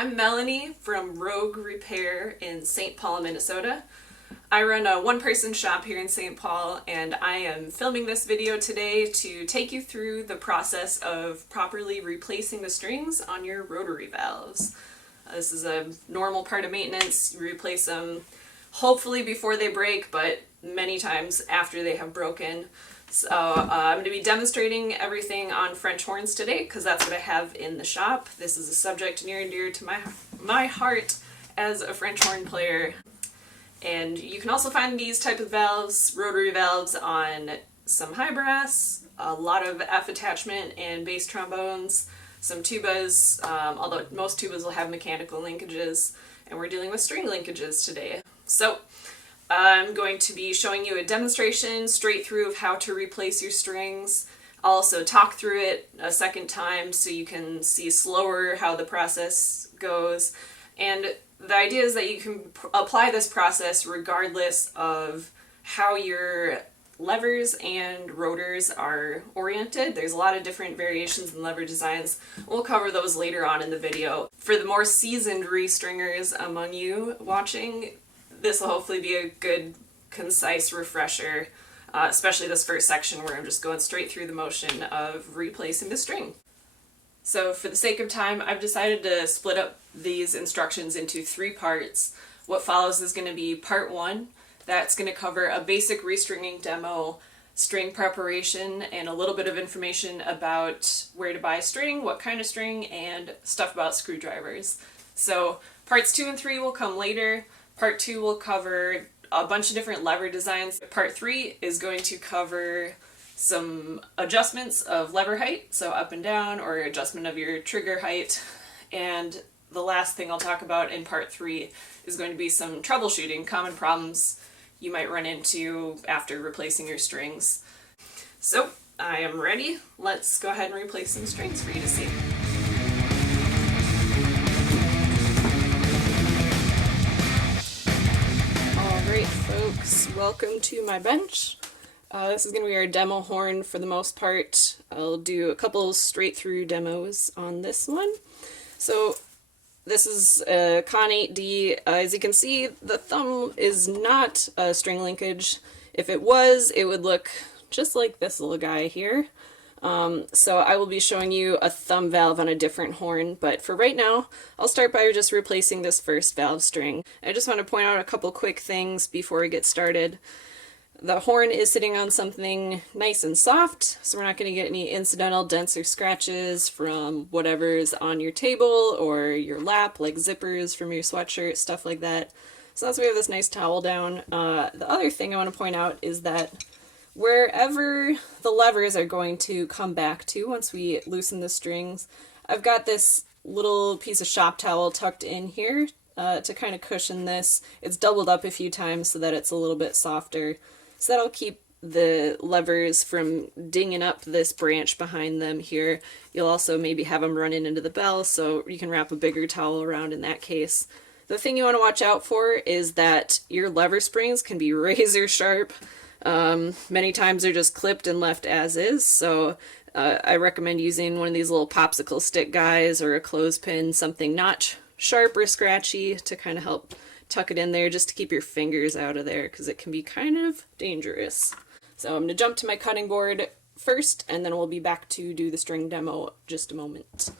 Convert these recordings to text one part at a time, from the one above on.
I'm Melanie from Rogue Repair in St. Paul, Minnesota. I run a one-person shop here in St. Paul, and I am filming this video today to take you through the process of properly replacing the strings on your rotary valves. This is a normal part of maintenance. You replace them hopefully before they break, but many times after they have broken. So I'm going to be demonstrating everything on French horns today because that's what I have in the shop. This is a subject near and dear to my heart as a French horn player. And you can also find these type of valves, rotary valves, on some high brass, a lot of F attachment and bass trombones, some tubas, although most tubas will have mechanical linkages, and we're dealing with string linkages today. So I'm going to be showing you a demonstration straight through of how to replace your strings. I'll also talk through it a second time so you can see slower how the process goes. And the idea is that you can apply this process regardless of how your levers and rotors are oriented. There's a lot of different variations in lever designs. We'll cover those later on in the video. For the more seasoned restringers among you watching, this will hopefully be a good, concise refresher, especially this first section where I'm just going straight through the motion of replacing the string. So for the sake of time, I've decided to split up these instructions into 3 parts. What follows is going to be part 1. That's going to cover a basic restringing demo, string preparation, and a little bit of information about where to buy string, what kind of string, and stuff about screwdrivers. So parts 2 and 3 will come later. Part 2 will cover a bunch of different lever designs. Part 3 is going to cover some adjustments of lever height, so up and down, or adjustment of your trigger height. And the last thing I'll talk about in part 3 is going to be some troubleshooting, common problems you might run into after replacing your strings. So I am ready. Let's go ahead and replace some strings for you to see. Alright folks, welcome to my bench. This is going to be our demo horn for the most part. I'll do a couple straight through demos on this one. So this is a Con 8D. As you can see, the thumb is not a string linkage. If it was, it would look just like this little guy here. So I will be showing you a thumb valve on a different horn, but for right now, I'll start by just replacing this first valve string. I just want to point out a couple quick things before we get started. The horn is sitting on something nice and soft, so we're not going to get any incidental dents or scratches from whatever's on your table or your lap, like zippers from your sweatshirt, stuff like that. So that's why we have this nice towel down. The other thing I want to point out is that wherever the levers are going to come back to once we loosen the strings, I've got this little piece of shop towel tucked in here to kind of cushion this. It's doubled up a few times so that it's a little bit softer. So that'll keep the levers from dinging up this branch behind them here. You'll also maybe have them running into the bell, so you can wrap a bigger towel around in that case. The thing you want to watch out for is that your lever springs can be razor sharp. Many times they're just clipped and left as is, so I recommend using one of these little popsicle stick guys or a clothespin, something not sharp or scratchy, to kind of help tuck it in there just to keep your fingers out of there because it can be kind of dangerous. So I'm going to jump to my cutting board first, and then we'll be back to do the string demo in just a moment.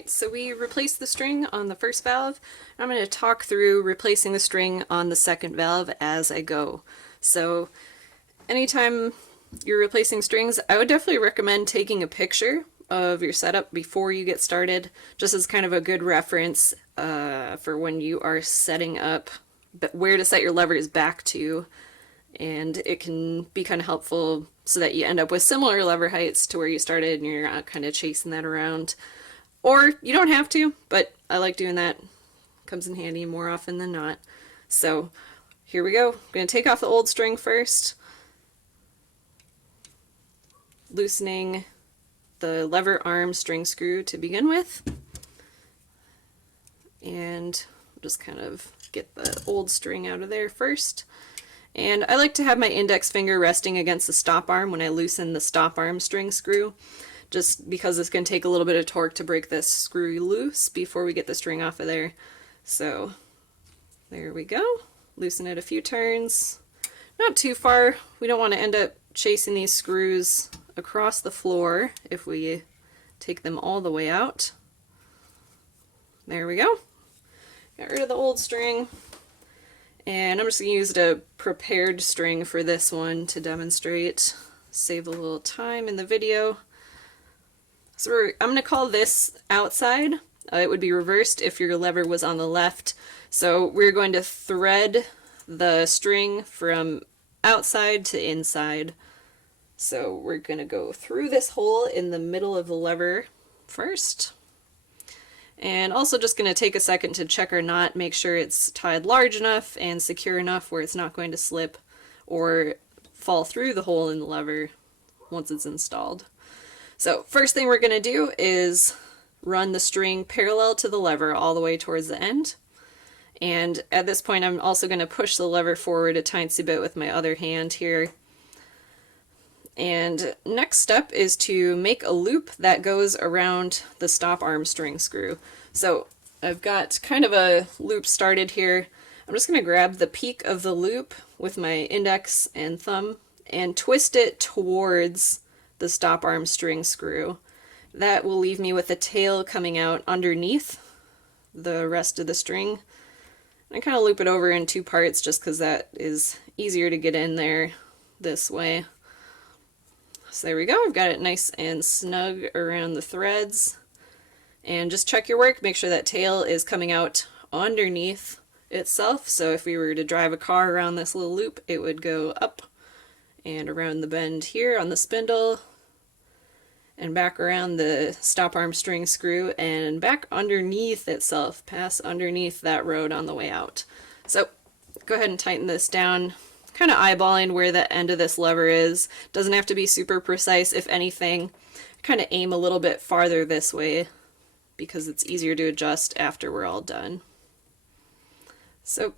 Alright, so we replaced the string on the first valve. I'm going to talk through replacing the string on the second valve as I go. So anytime you're replacing strings, I would definitely recommend taking a picture of your setup before you get started, just as kind of a good reference for when you are setting up where to set your levers back to, and it can be kind of helpful so that you end up with similar lever heights to where you started and you're not kind of chasing that around. Or you don't have to, but I like doing that. Comes in handy more often than not. So here we go. I'm going to take off the old string first, loosening the lever arm string screw to begin with, and just kind of get the old string out of there first. And I like to have my index finger resting against the stop arm when I loosen the stop arm string screw, just because it's going to take a little bit of torque to break this screw loose before we get the string off of there. So there we go. Loosen it a few turns. Not too far. We don't want to end up chasing these screws across the floor if we take them all the way out. There we go. Got rid of the old string. And I'm just going to use a prepared string for this one to demonstrate. Save a little time in the video. So I'm going to call this outside. It would be reversed if your lever was on the left. So we're going to thread the string from outside to inside. So we're going to go through this hole in the middle of the lever first. And also just going to take a second to check our knot, make sure it's tied large enough and secure enough where it's not going to slip or fall through the hole in the lever once it's installed. So first thing we're going to do is run the string parallel to the lever all the way towards the end. And at this point I'm also going to push the lever forward a tiny bit with my other hand here. And next step is to make a loop that goes around the stop arm string screw. So I've got kind of a loop started here. I'm just going to grab the peak of the loop with my index and thumb and twist it towards the stop arm string screw. That will leave me with a tail coming out underneath the rest of the string. I kind of loop it over in two parts just because that is easier to get in there this way. So there we go, I've got it nice and snug around the threads. And just check your work, make sure that tail is coming out underneath itself. So if we were to drive a car around this little loop, it would go up and around the bend here on the spindle, and back around the stop arm string screw, and back underneath itself, pass underneath that road on the way out. So go ahead and tighten this down, kind of eyeballing where the end of this lever is. Doesn't have to be super precise. If anything, kind of aim a little bit farther this way because it's easier to adjust after we're all done. So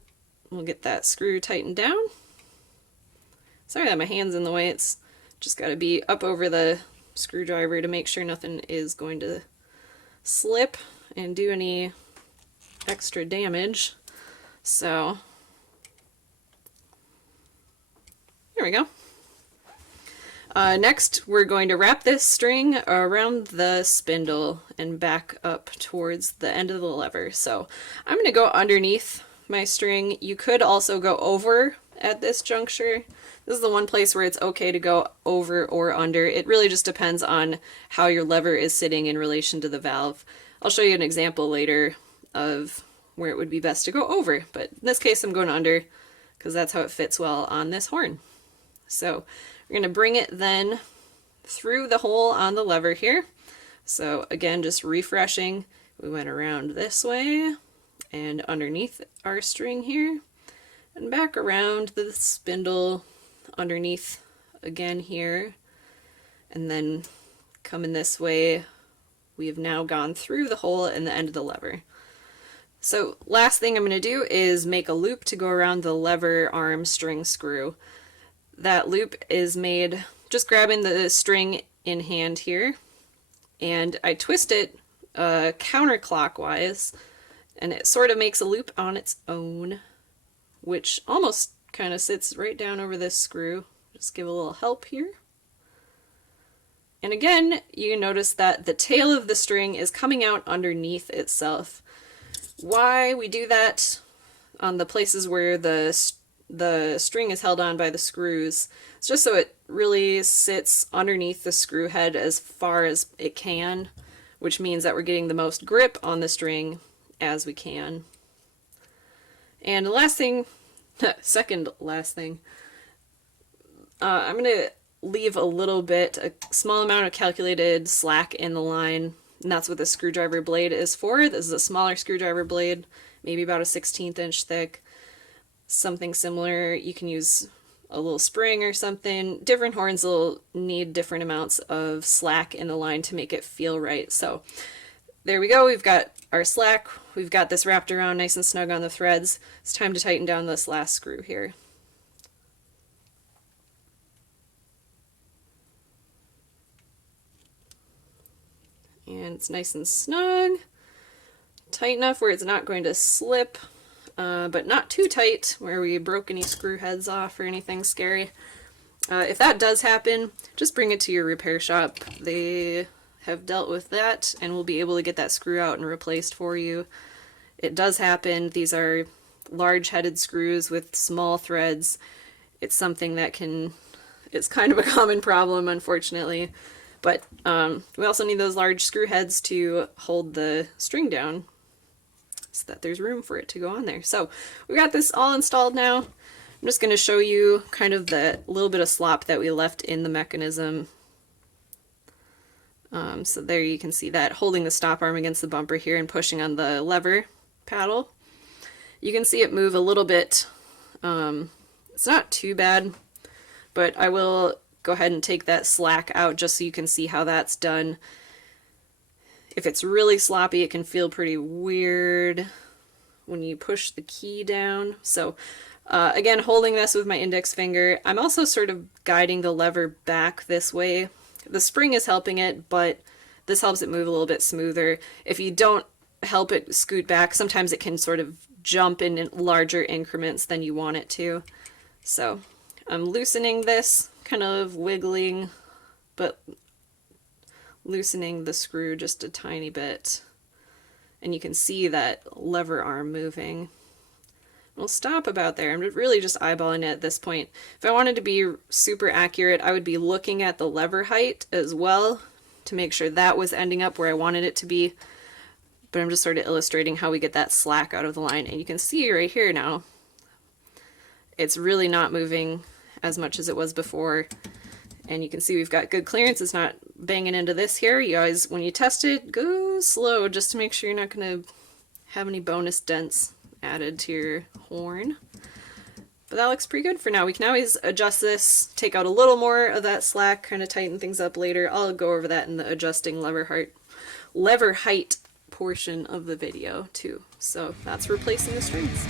we'll get that screw tightened down. Sorry that my hand's in the way, it's just got to be up over the screwdriver to make sure nothing is going to slip and do any extra damage. So there we go. Next we're going to wrap this string around the spindle and back up towards the end of the lever. So I'm going to go underneath my string. You could also go over at this juncture. This is the one place where it's okay to go over or under. It really just depends on how your lever is sitting in relation to the valve. I'll show you an example later of where it would be best to go over, but in this case I'm going under because that's how it fits well on this horn. So we're going to bring it then through the hole on the lever here. So again, just refreshing, we went around this way and underneath our string here and back around the spindle underneath again here, and then coming this way we have now gone through the hole in the end of the lever. So last thing I'm going to do is make a loop to go around the lever arm string screw. That loop is made just grabbing the string in hand here, and I twist it counterclockwise, and it sort of makes a loop on its own, which almost kind of sits right down over this screw. Just give a little help here. And again, you notice that the tail of the string is coming out underneath itself. Why we do that on the places where the string is held on by the screws, it's just so it really sits underneath the screw head as far as it can, which means that we're getting the most grip on the string as we can. And the last thing, second last thing, I'm going to leave a little bit, a small amount of calculated slack in the line, and that's what the screwdriver blade is for. This is a smaller screwdriver blade, maybe about a 1/16 inch thick. Something similar, you can use a little spring or something. Different horns will need different amounts of slack in the line to make it feel right. So there we go, we've got our slack, we've got this wrapped around nice and snug on the threads. It's time to tighten down this last screw here. And it's nice and snug, tight enough where it's not going to slip, but not too tight where we broke any screw heads off or anything scary. If that does happen, just bring it to your repair shop. They have dealt with that and will be able to get that screw out and replaced for you. It does happen. These are large-headed screws with small threads. It's something that it's kind of a common problem, unfortunately. But we also need those large screw heads to hold the string down so that there's room for it to go on there. So we got this all installed now. I'm just going to show you kind of the little bit of slop that we left in the mechanism. So there you can see that, holding the stop arm against the bumper here and pushing on the lever paddle. You can see it move a little bit. It's not too bad, but I will go ahead and take that slack out just so you can see how that's done. If it's really sloppy, it can feel pretty weird when you push the key down. So again, holding this with my index finger, I'm also sort of guiding the lever back this way. The spring is helping it, but this helps it move a little bit smoother. If you don't help it scoot back, sometimes it can sort of jump in larger increments than you want it to. So I'm loosening this, kind of wiggling, but loosening the screw just a tiny bit. And you can see that lever arm moving. We'll stop about there. I'm really just eyeballing it at this point. If I wanted to be super accurate, I would be looking at the lever height as well to make sure that was ending up where I wanted it to be. But I'm just sort of illustrating how we get that slack out of the line. And you can see right here now, it's really not moving as much as it was before. And you can see we've got good clearance. It's not banging into this here. You always, when you test it, go slow just to make sure you're not going to have any bonus dents added to your horn. But that looks pretty good for now. We can always adjust this, take out a little more of that slack, kind of tighten things up later. I'll go over that in the adjusting lever height portion of the video too. So that's replacing the strings.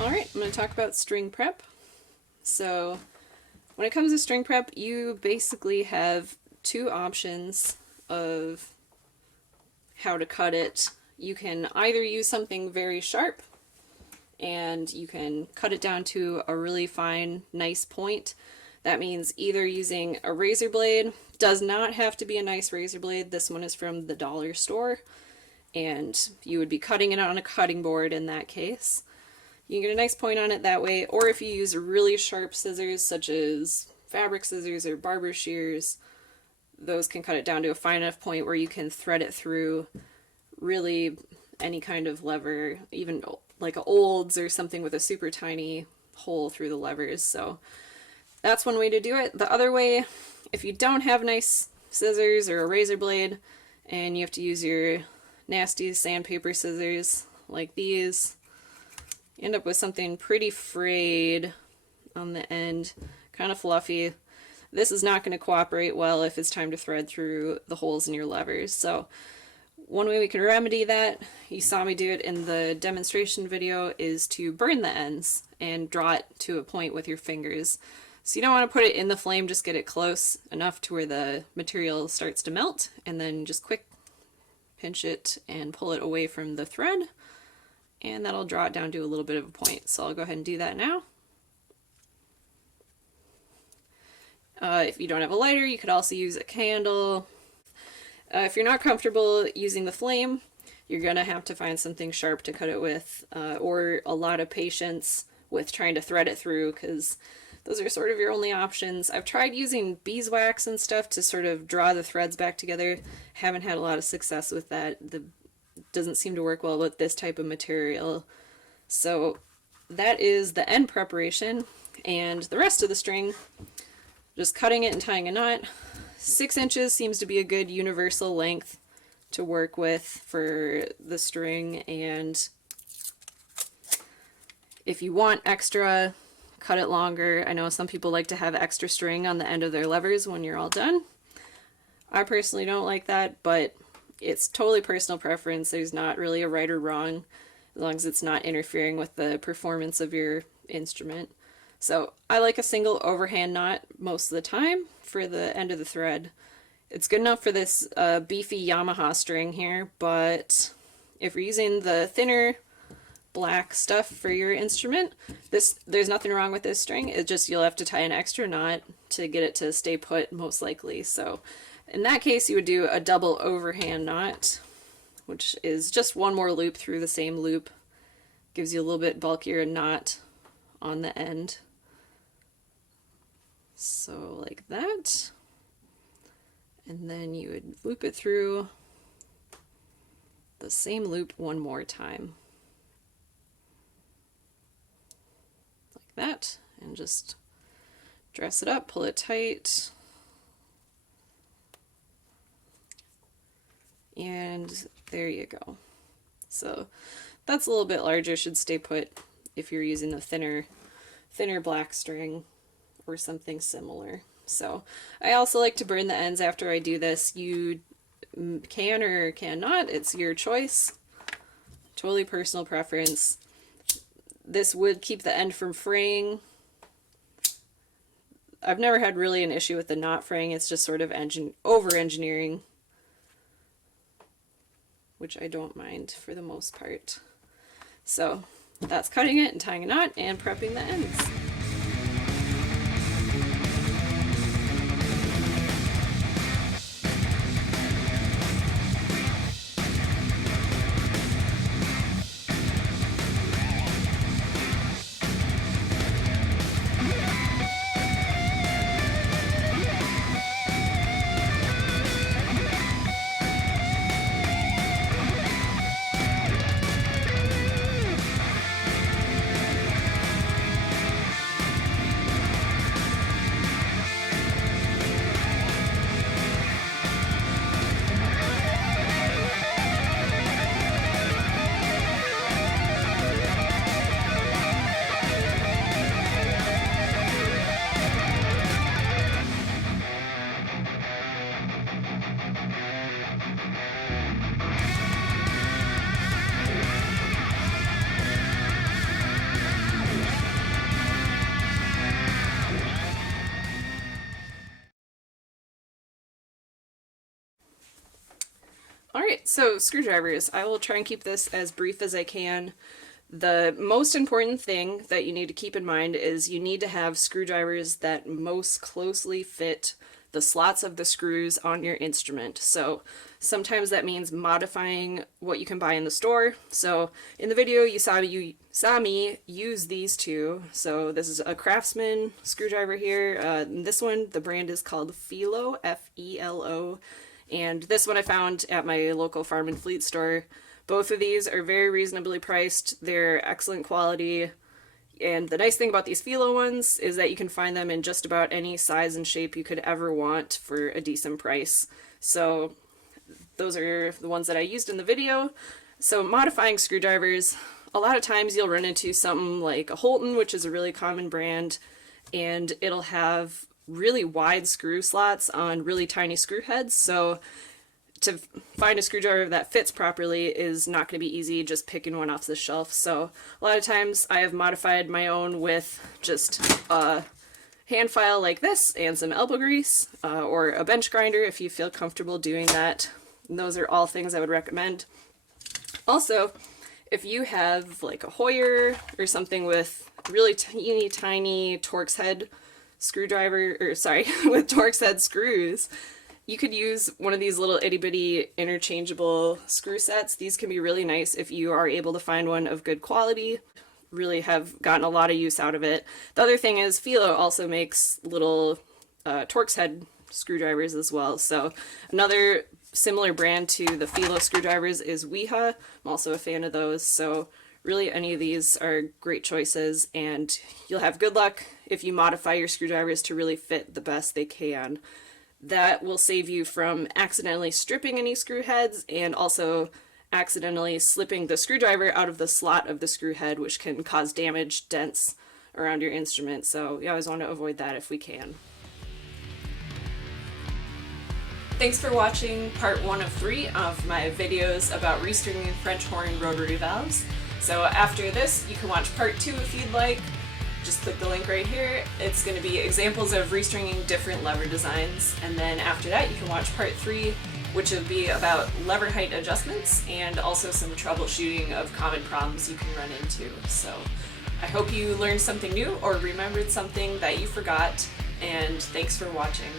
Alright, I'm going to talk about string prep. So when it comes to string prep, you basically have two options of how to cut it. You can either use something very sharp and you can cut it down to a really fine, nice point. That means either using a razor blade. Does not have to be a nice razor blade. This one is from the dollar store and you would be cutting it on a cutting board in that case. You can get a nice point on it that way, or if you use really sharp scissors such as fabric scissors or barber shears, those can cut it down to a fine enough point where you can thread it through really any kind of lever, even like a Olds or something with a super tiny hole through the levers. So that's one way to do it. The other way, if you don't have nice scissors or a razor blade and you have to use your nasty sandpaper scissors like these, you end up with something pretty frayed on the end, kind of fluffy. This is not going to cooperate well if it's time to thread through the holes in your levers. So one way we can remedy that, you saw me do it in the demonstration video, is to burn the ends and draw it to a point with your fingers. So you don't want to put it in the flame, just get it close enough to where the material starts to melt, and then just quick pinch it and pull it away from the thread, and that'll draw it down to a little bit of a point. So I'll go ahead and do that now. If you don't have a lighter, you could also use a candle. If you're not comfortable using the flame, you're going to have to find something sharp to cut it with, or a lot of patience with trying to thread it through, because those are sort of your only options. I've tried using beeswax and stuff to sort of draw the threads back together. Haven't had a lot of success with that. Doesn't seem to work well with this type of material. So that is the end preparation, and the rest of the string, just cutting it and tying a knot. 6 inches seems to be a good universal length to work with for the string, and if you want extra, cut it longer. I know some people like to have extra string on the end of their levers when you're all done. I personally don't like that, but it's totally personal preference. There's not really a right or wrong, as long as it's not interfering with the performance of your instrument. So I like a single overhand knot most of the time for the end of the thread. It's good enough for this beefy Yamaha string here, but if you're using the thinner black stuff for your instrument, there's nothing wrong with this string. It's just you'll have to tie an extra knot to get it to stay put, most likely. So in that case, you would do a double overhand knot, which is just one more loop through the same loop. Gives you a little bit bulkier knot on the end. So like that. And then you would loop it through the same loop one more time. Like that. And just dress it up, pull it tight. And there you go. So that's a little bit larger, should stay put if you're using the thinner black string or something similar. So I also like to burn the ends after I do this. You can or cannot, it's your choice. Totally personal preference. This would keep the end from fraying. I've never had really an issue with the knot fraying, it's just sort of over-engineering, which I don't mind for the most part. So that's cutting it and tying a knot and prepping the ends. Alright, so screwdrivers. I will try and keep this as brief as I can. The most important thing that you need to keep in mind is you need to have screwdrivers that most closely fit the slots of the screws on your instrument. So sometimes that means modifying what you can buy in the store. So in the video you saw me use these two. So this is a Craftsman screwdriver here. This one, the brand is called Felo, F-E-L-O. And this one I found at my local farm and fleet store. Both of these are very reasonably priced. They're excellent quality. And the nice thing about these Felo ones is that you can find them in just about any size and shape you could ever want for a decent price. So those are the ones that I used in the video. So modifying screwdrivers, a lot of times you'll run into something like a Holton, which is a really common brand, and it'll have really wide screw slots on really tiny screw heads. So to find a screwdriver that fits properly is not going to be easy just picking one off the shelf. So a lot of times I have modified my own with just a hand file like this and some elbow grease, or a bench grinder if you feel comfortable doing that. And those are all things I would recommend. Also, if you have like a Hoyer or something with really teeny tiny Torx head screwdriver, or sorry, with Torx head screws, you could use one of these little itty bitty interchangeable screw sets. These can be really nice if you are able to find one of good quality. Really have gotten a lot of use out of it. The other thing is Philo also makes little Torx head screwdrivers as well. So another similar brand to the Philo screwdrivers is Weha. I'm also a fan of those. So really any of these are great choices, and you'll have good luck if you modify your screwdrivers to really fit the best they can. That will save you from accidentally stripping any screw heads and also accidentally slipping the screwdriver out of the slot of the screw head, which can cause damage, dents around your instrument. So you always want to avoid that if we can. Thanks for watching part 1 of 3 of my videos about restringing French horn rotary valves. So after this, you can watch part 2 if you'd like. Just click the link right here. It's going to be examples of restringing different lever designs, and then after that you can watch part 3, which will be about lever height adjustments and also some troubleshooting of common problems you can run into. So I hope you learned something new or remembered something that you forgot, and thanks for watching.